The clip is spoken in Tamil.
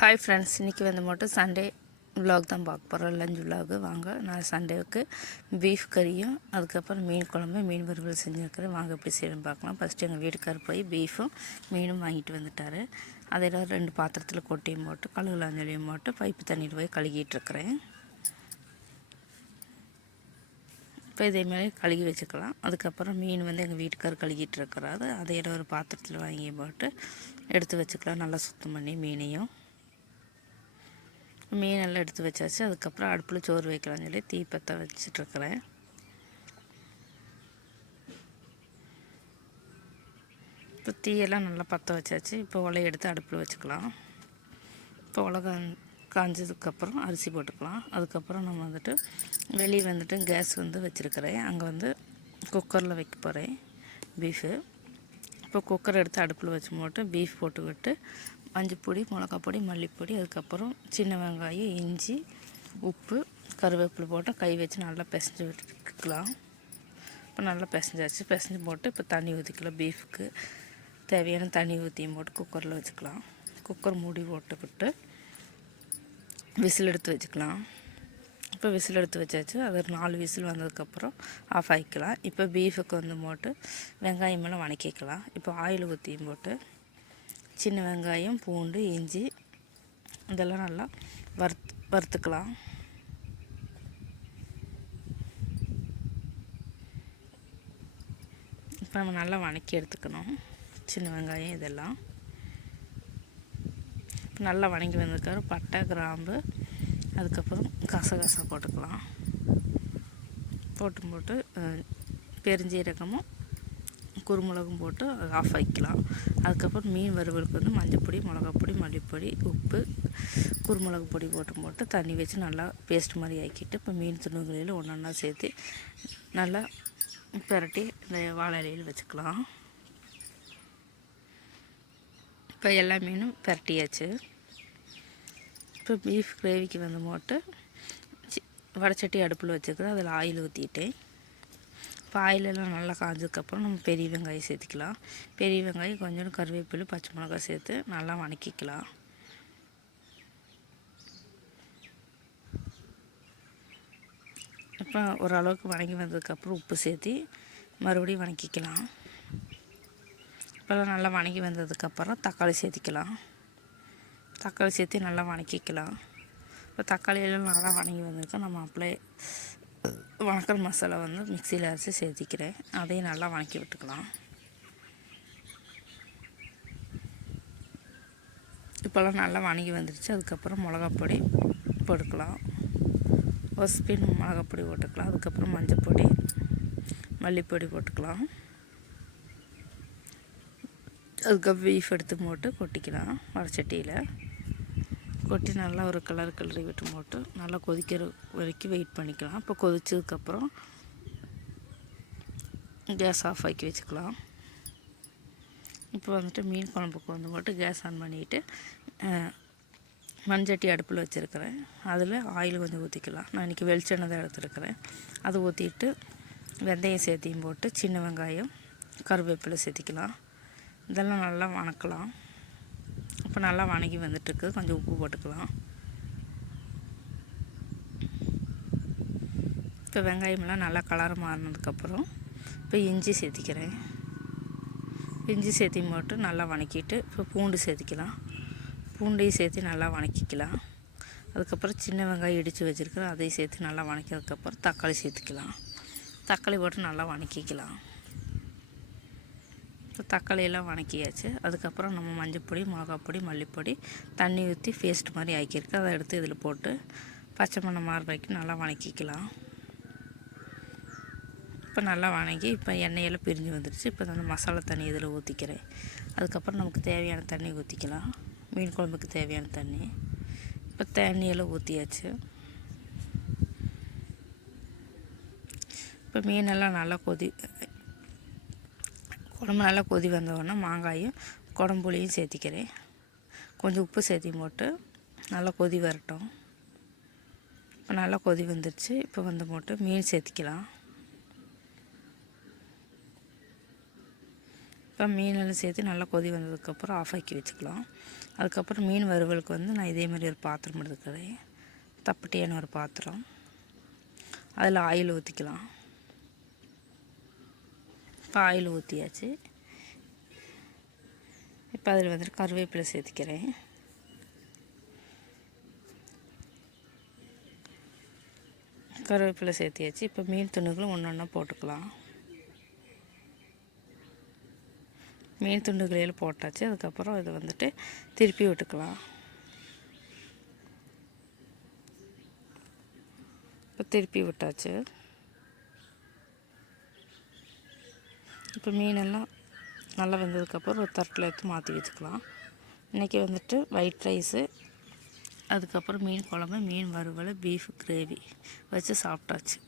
ஹாய் ஃப்ரெண்ட்ஸ், இன்றைக்கி வந்து மட்டும் சண்டே விலாக் தான் பார்க்க போகிறோம். Lunch vlog. வாங்க, நான் சண்டேவுக்கு பீஃப் கறியும் அதுக்கப்புறம் மீன் குழம்பு, மீன் வறுவல் செஞ்சுருக்கிறேன். வாங்க எப்படி செய்யணும்னு பார்க்கலாம். ஃபஸ்ட்டு எங்கள் வீட்டுக்கார் போய் பீஃபும் மீனும் வாங்கிட்டு வந்துட்டார். அதை 2 பாத்திரத்தில் கொட்டியும் போட்டு கழுகுலாஞ்சலியும் போட்டு பைப்பு தண்ணியில் போய் கழுகிட்டுருக்கிறேன். இப்போ இதேமாதிரி கழுகி வச்சுக்கலாம். அதுக்கப்புறம் மீன் வந்து எங்கள் வீட்டுக்கார் கழுகிட்டு இருக்கிறாரு. அதை ஒரு பாத்திரத்தில் வாங்கி போட்டு எடுத்து வச்சுக்கலாம். நல்லா சுத்தம் பண்ணி மீனையும் மீனெல்லாம் எடுத்து வச்சாச்சு. அதுக்கப்புறம் அடுப்பில் சோறு வைக்கலாம்னு சொல்லி தீ பற்ற வச்சிட்ருக்கிறேன். இப்போ தீயெல்லாம் நல்லா பற்ற வச்சாச்சு. இப்போ உலையை எடுத்து அடுப்பில் வச்சுக்கலாம். இப்போ உலை காஞ்சதுக்கப்புறம் அரிசி போட்டுக்கலாம். அதுக்கப்புறம் நம்ம வந்துட்டு வெளியே வந்துட்டு கேஸ் வந்து வச்சுருக்கிறேன். அங்கே வந்து குக்கரில் வைக்க போகிறேன் பீஃபு. இப்போ குக்கர் எடுத்து அடுப்பில் வச்சு போட்டு பீஃப் போட்டுக்கிட்டு மஞ்சப்பொடி, மிளகாப்பொடி, மல்லிப்பொடி, அதுக்கப்புறம் சின்ன வெங்காயம், இஞ்சி, உப்பு, கருவேப்பிலை போட்டு கை வச்சு நல்லா பிசைஞ்சு விட்டுக்கலாம். இப்போ நல்லா பிசைஞ்சாச்சு. பிசைஞ்சு போட்டு இப்போ தண்ணி ஊற்றிக்கலாம். பீஃபுக்கு தேவையான தண்ணி ஊற்றியும் போட்டு குக்கரில் வச்சுக்கலாம். குக்கர் மூடி போட்டுக்கிட்டு விசில் எடுத்து வச்சுக்கலாம். இப்போ விசில் எடுத்து வச்சாச்சு. அது ஒரு 4 விசில் வந்ததுக்கப்புறம் ஆஃப் ஆகிக்கலாம். இப்போ பீஃபுக்கு வந்து போட்டு வெங்காயம் எல்லாம் வணக்கிக்கலாம். இப்போ ஆயில் ஊற்றியும் போட்டு சின்ன வெங்காயம், பூண்டு, இஞ்சி இதெல்லாம் நல்லா வறுத்துக்கலாம். இப்போ நம்ம நல்லா வணக்கி எடுத்துக்கணும் சின்ன வெங்காயம் இதெல்லாம். இப்போ நல்லா வணங்கி வந்திருக்காரு. பட்டை, கிராம்பு, அதுக்கப்புறம் கசகசா போட்டுக்கலாம். போட்டு பெருஞ்சீரகமும் குருமிளகும் போட்டு ஆஃப் ஆகிக்கலாம். அதுக்கப்புறம் மீன் வறுவலுக்கு வந்து மஞ்சப்பொடி, மிளகாப்பொடி, மல்லிப்பொடி, உப்பு, குருமிளகு பொடி போட்டு தண்ணி வச்சு நல்லா பேஸ்ட் மாதிரி ஆக்கிட்டு இப்போ மீன் துணுகளில் ஒன்றா சேர்த்து நல்லா பிரட்டி இந்த வாழை இலையில் வச்சுக்கலாம். இப்போ எல்லா மீனும் பிரட்டியாச்சு. இப்போ பீஃப் கிரேவிக்கு வந்து போட்டு வடைச்சட்டி அடுப்பில் வச்சுக்கிறேன். அதில் ஆயில் ஊற்றிட்டேன். இப்போ ஆயிலெல்லாம் நல்லா காஞ்சதுக்கப்புறம் நம்ம பெரிய வெங்காயம் சேர்த்துக்கலாம். பெரிய வெங்காயம், கொஞ்சம் கருவேப்பிலை, பச்சை மிளகாய் சேர்த்து நல்லா வணக்கிக்கலாம். இப்போ ஓரளவுக்கு வணங்கி வந்ததுக்கப்புறம் உப்பு சேர்த்து மறுபடியும் வணக்கிக்கலாம். இப்போலாம் நல்லா வணங்கி வந்ததுக்கப்புறம் தக்காளி சேர்த்திக்கலாம். தக்காளி சேர்த்து நல்லா வணக்கிக்கலாம். இப்போ தக்காளியெல்லாம் நல்லா வணங்கி வந்திருக்கு. நம்ம அப்படியே வணக்கிற மசாலா வந்து மிக்சியில் அரைச்சி சேர்த்திக்கிறேன். அதையும் நல்லா வணக்கி விட்டுக்கலாம். இப்போல்லாம் நல்லா வணங்கி வந்துடுச்சு. அதுக்கப்புறம் மிளகாப்பொடி போட்டுக்கலாம். ஒரு ஸ்பூன் மிளகாப்பொடி போட்டுக்கலாம். அதுக்கப்புறம் மஞ்சப்பொடி, மல்லிப்பொடி போட்டுக்கலாம். அதுக்கப்புறம் பீஃப் எடுத்து போட்டு கொட்டிக்கலாம். வடைச்சட்டியில் கொட்டி நல்லா ஒரு கிளறி விட்டு போட்டு நல்லா கொதிக்கிற வரைக்கும் வெயிட் பண்ணிக்கலாம். இப்போ கொதிச்சதுக்கப்புறம் கேஸ் ஆஃப் ஆக்கி வச்சுக்கலாம். இப்போ வந்துட்டு மீன் குழம்புக்கு வந்து போட்டு கேஸ் ஆன் பண்ணிவிட்டு மண்சட்டி அடுப்பில் வச்சுருக்கிறேன். அதில் ஆயில் கொஞ்சம் ஊற்றிக்கலாம். நான் இன்றைக்கி வெளிச்செண்ணெய் தான் எடுத்துருக்கிறேன். அதை ஊற்றிட்டு வெந்தயம் சேர்த்தியும் போட்டு சின்ன வெங்காயம், கருவேப்பிலை சேர்த்திக்கலாம். இதெல்லாம் நல்லா வணக்கலாம். இப்போ நல்லா வணங்கி வந்துட்டுருக்கு. கொஞ்சம் உப்பு போட்டுக்கலாம். இப்போ வெங்காயமெல்லாம் நல்லா கலர் மாறினதுக்கப்புறம் இப்போ இஞ்சி சேர்த்திக்கிறேன். இஞ்சி சேர்த்தியும் போட்டு நல்லா வணக்கிட்டு இப்போ பூண்டு சேர்த்திக்கலாம். பூண்டையும் சேர்த்து நல்லா வணக்கிக்கலாம். அதுக்கப்புறம் சின்ன வெங்காயம் இடித்து வச்சுருக்கிறேன். அதையும் சேர்த்து நல்லா வணக்கினதுக்கப்புறம் தக்காளி சேர்த்துக்கலாம். தக்காளி போட்டு நல்லா வணக்கிக்கலாம். இப்போ தக்காளியெல்லாம் வணக்கியாச்சு. அதுக்கப்புறம் நம்ம மஞ்சப்பொடி, மிளகாப்பொடி, மல்லிப்பொடி, தண்ணி ஊற்றி பேஸ்ட் மாதிரி ஆக்கியிருக்கு. அதை எடுத்து இதில் போட்டு பச்சை மணம் மாறு வரைக்கும் நல்லா வணக்கிக்கலாம். இப்போ நல்லா வணங்கி இப்போ எண்ணெயெல்லாம் பிரிஞ்சு வந்துடுச்சு. இப்போ அந்த மசாலா தண்ணி இதில் ஊற்றிக்கிறேன். அதுக்கப்புறம் நமக்கு தேவையான தண்ணி ஊற்றிக்கலாம். மீன் குழம்புக்கு தேவையான தண்ணி. இப்போ தண்ணியெல்லாம் ஊற்றியாச்சு. இப்போ மீனெல்லாம் நல்லா குழம்பு நல்லா கொதி வந்தோடனே மாங்காயும் குடம்புளியும் சேர்த்திக்கிறேன். கொஞ்சம் உப்பு சேர்த்தி போட்டு நல்லா கொதி வரட்டும். இப்போ நல்லா கொதி வந்துடுச்சு. இப்போ வந்து போட்டு மீன் சேர்த்திக்கலாம். இப்போ மீனெல்லாம் சேர்த்து நல்லா கொதி வந்ததுக்கப்புறம் ஆஃப் ஆக்கி வச்சுக்கலாம். அதுக்கப்புறம் மீன் வறுவலுக்கு வந்து நான் இதே மாதிரி ஒரு பாத்திரம் எடுத்துக்கிறேன். தப்பட்டியான ஒரு பாத்திரம். அதில் ஆயில் ஊற்றிக்கலாம். இப்போ ஆயில் ஊற்றியாச்சு. இப்போ அதில் வந்துட்டு கருவேப்பிலை சேர்த்திக்கிறேன். கருவேப்பிலை சேர்த்தியாச்சு. இப்போ மீன் துண்டுகளும் ஒன்று ஒன்றா போட்டுக்கலாம். மீன் துண்டுகளையில் போட்டாச்சு. அதுக்கப்புறம் இதை வந்துட்டு திருப்பி விட்டுக்கலாம். இப்போ திருப்பி விட்டாச்சு. இப்போ மீனெல்லாம் நல்லா வெந்ததுக்கப்புறம் ஒரு தட்டில் எடுத்து மாற்றி வச்சுக்கலாம். இன்றைக்கி வந்துட்டு ஒயிட் ரைஸு, அதுக்கப்புறம் மீன் குழம்பு, மீன் வறுவல், பீஃப் கிரேவி வச்சு சாப்பிட்டாச்சு.